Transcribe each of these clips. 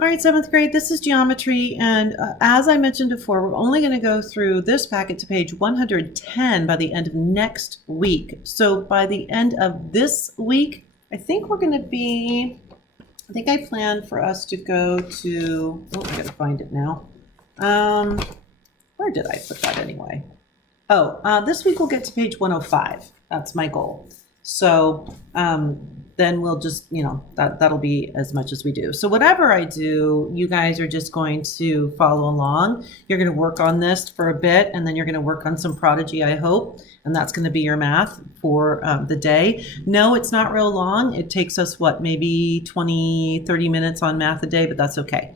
All right, seventh grade, this is geometry. And as I mentioned before, we're only going to go through this packet to page 110 by the end of next week. So by the end of this week, I think we're going to be, I think I planned for us to go to, oh, I got to find it now. Where did I put that anyway? Oh, this week we'll get to page 105. That's my goal. So then we'll just, that'll be as much as we do. So whatever I do, you guys are just going to follow along. You're going to work on this for a bit, and then you're going to work on some Prodigy, I hope. And that's going to be your math for the day. No, it's not real long. It takes us, maybe 20, 30 minutes on math a day, but that's okay.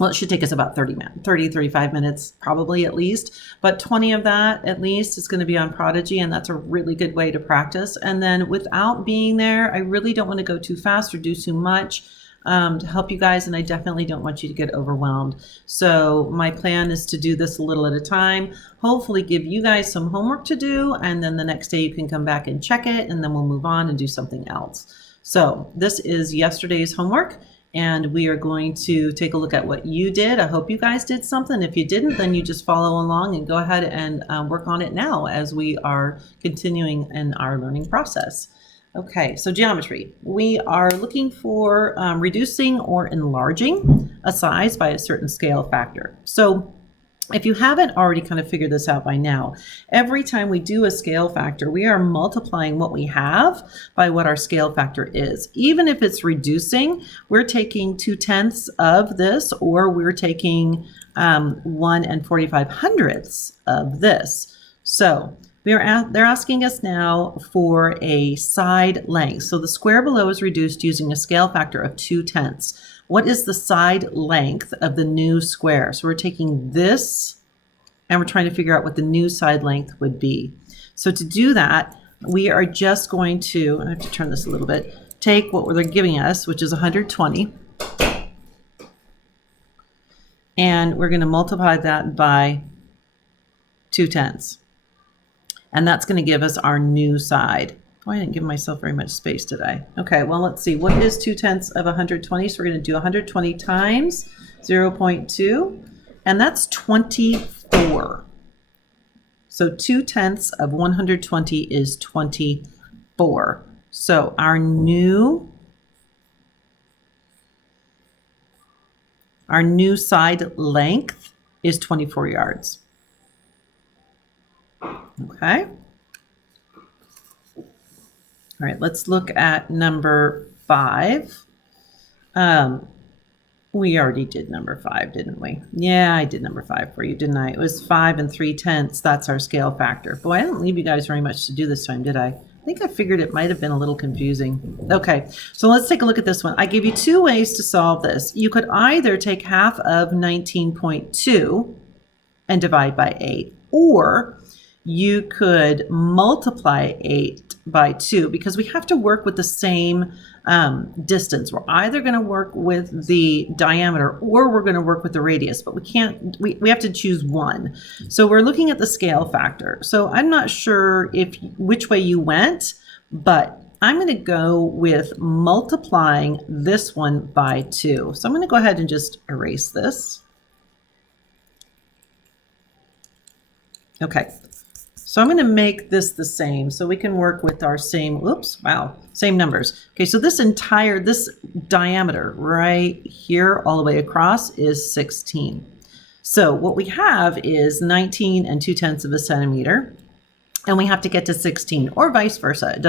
Well, it should take us about 35 minutes, probably at least, but 20 of that at least is going to be on Prodigy, and that's a really good way to practice. And then without being there, I really don't want to go too fast or do too much to help you guys, and I definitely don't want you to get overwhelmed. So my plan is to do this a little at a time, hopefully give you guys some homework to do, and then the next day you can come back and check it, and then we'll move on and do something else. So this is yesterday's homework. And we are going to take a look at what you did. I hope you guys did something. If you didn't, then you just follow along and go ahead and work on it now as we are continuing in our learning process. Okay, so geometry. We are looking for reducing or enlarging a size by a certain scale factor. So if you haven't already kind of figured this out by now, every time we do a scale factor, we are multiplying what we have by what our scale factor is. Even if it's reducing, we're taking 2/10 of this, or we're taking 1 45/100 of this. So they're asking us now for a side length. So the square below is reduced using a scale factor of 2/10. What is the side length of the new square? So we're taking this and we're trying to figure out what the new side length would be. So to do that, we are just going to, I have to turn this a little bit, take what they're giving us, which is 120, and we're going to multiply that by 2/10. And that's going to give us our new side. Oh, I didn't give myself very much space today. Okay, well, let's see. What is 2/10 of 120? So we're going to do 120 times 0.2, and that's 24. So 2/10 of 120 is 24. So our new side length is 24 yards. Okay. All right, let's look at number 5. We already did number 5, didn't we? Yeah, I did number 5 for you, didn't I? It was 5 3/10. That's our scale factor. Boy, I didn't leave you guys very much to do this time, did I? I think I figured it might have been a little confusing. Okay, so let's take a look at this one. I gave you 2 ways to solve this. You could either take half of 19.2 and divide by 8, or you could multiply 8 by 2, because we have to work with the same distance. We're either going to work with the diameter or we're going to work with the radius, but we have to choose one. So we're looking at the scale factor. So I'm not sure which way you went, but I'm going to go with multiplying this one by 2. So I'm going to go ahead and just erase this. Okay. So I'm going to make this the same so we can work with our same numbers. Okay, so this diameter right here all the way across is 16. So what we have is 19 2/10 of a centimeter, and we have to get to 16, or vice versa. It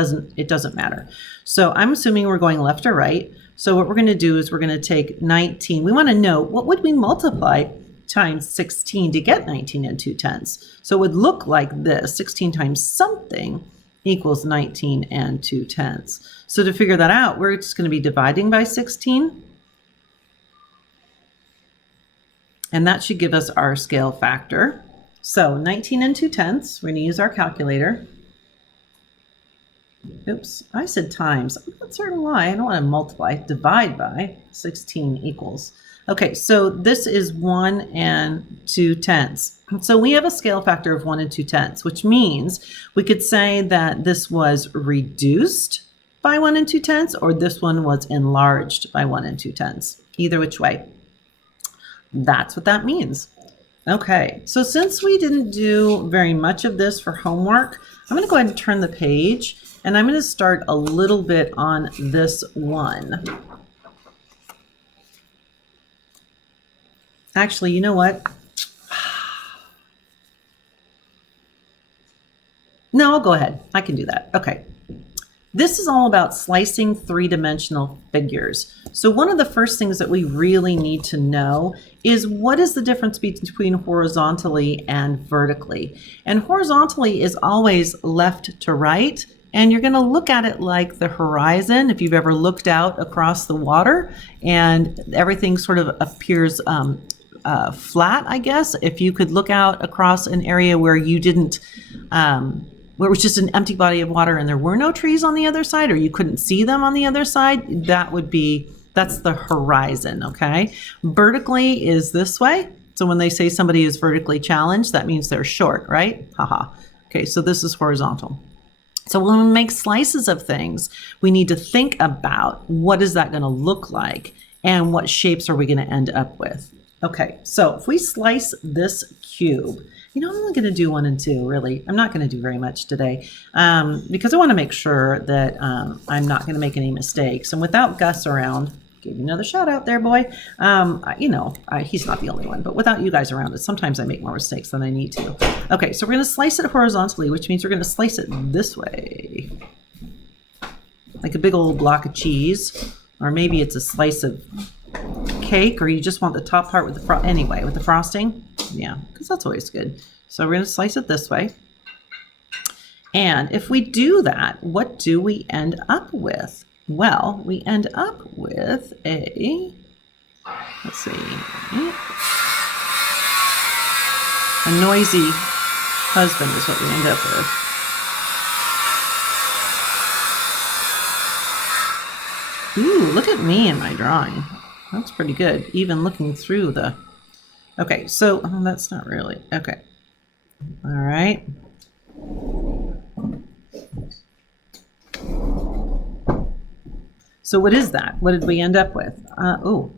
doesn't matter. So I'm assuming we're going left or right. So what we're going to do is we're going to take 19. We want to know, what would we multiply times 16 to get 19 2/10. So it would look like this. 16 times something equals 19 2/10. So to figure that out, we're just going to be dividing by 16. And that should give us our scale factor. So 19 2/10, we're going to use our calculator. Oops, I said times. I'm not certain why. I don't want to multiply. Divide by 16 equals. Okay, so this is 1 2/10. So we have a scale factor of 1 2/10, which means we could say that this was reduced by 1 2/10, or this one was enlarged by 1 2/10. either which way. That's what that means. Okay, so since we didn't do very much of this for homework, I'm going to go ahead and turn the page, and I'm going to start a little bit on this one. Actually, you know what? No, I'll go ahead. I can do that. Okay. This is all about slicing three-dimensional figures. So one of the first things that we really need to know is what is the difference between horizontally and vertically. And horizontally is always left to right, and you're going to look at it like the horizon. If you've ever looked out across the water and everything sort of appears flat, I guess. If you could look out across an area where you didn't where it was just an empty body of water and there were no trees on the other side, or you couldn't see them on the other side, that's the horizon, okay? Vertically is this way. So when they say somebody is vertically challenged, that means they're short, right? Haha. Okay, so this is horizontal. So when we make slices of things, we need to think about what is that going to look like and what shapes are we going to end up with. Okay, so if we slice this cube, I'm only going to do 1 and 2, really. I'm not going to do very much today because I want to make sure that I'm not going to make any mistakes. And without Gus around, give you another shout out there, boy. He's not the only one, but without you guys around, sometimes I make more mistakes than I need to. Okay, so we're going to slice it horizontally, which means we're going to slice it this way, like a big old block of cheese, or maybe it's a slice of cake, or you just want the top part with the with the frosting. Yeah, because that's always good. So we're going to slice it this way. And if we do that, what do we end up with? Well, we end up with let's see, a noisy husband is what we end up with. Ooh, look at me and my drawing. That's pretty good, even looking through the... Okay, so that's not really... Okay. All right. So what is that? What did we end up with? All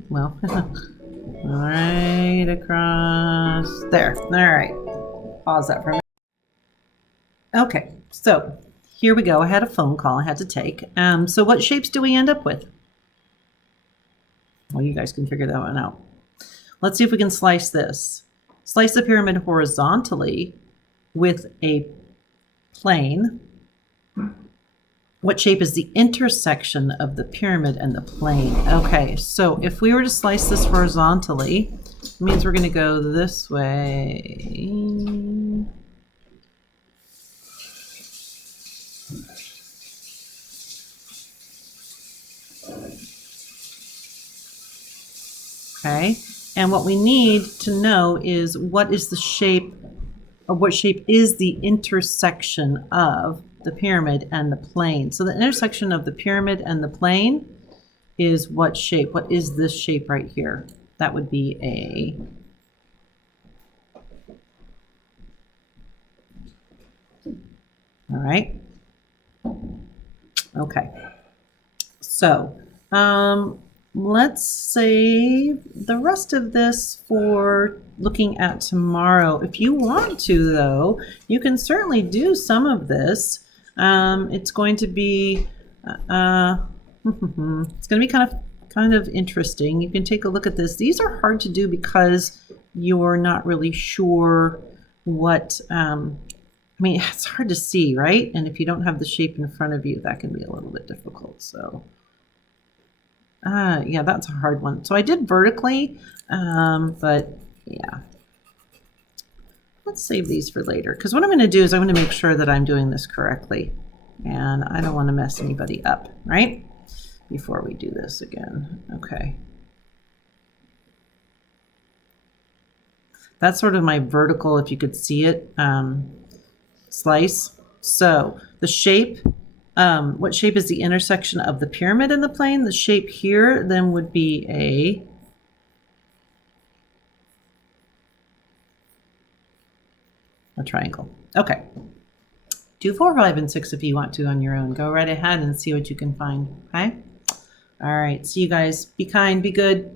right, across there. All right. Pause that for a minute. Okay, so here we go. I had a phone call I had to take. So what shapes do we end up with? Well, you guys can figure that one out. Let's see if we can slice this. Slice the pyramid horizontally with a plane. What shape is the intersection of the pyramid and the plane? Okay, so if we were to slice this horizontally, it means we're going to go this way. Okay, and what we need to know is what is the shape, or what shape is the intersection of the pyramid and the plane. So the intersection of the pyramid and the plane is what shape? What is this shape right here? That would be a... All right. Okay. So let's save the rest of this for looking at tomorrow. If you want to, though, you can certainly do some of this. It's going to be it's going to be kind of interesting. You can take a look at this. These are hard to do because you're not really sure what I mean, it's hard to see, right? And if you don't have the shape in front of you, that can be a little bit difficult. So yeah, that's a hard one. So I did vertically, but yeah. Let's save these for later, because what I'm going to do is I'm going to make sure that I'm doing this correctly, and I don't want to mess anybody up, right? Before we do this again. Okay. That's sort of my vertical, if you could see it, slice. So the shape, what shape is the intersection of the pyramid and the plane? The shape here then would be a triangle. Okay. Do 4, 5, and 6 if you want to on your own. Go right ahead and see what you can find. Okay. All right. See you guys. Be kind. Be good.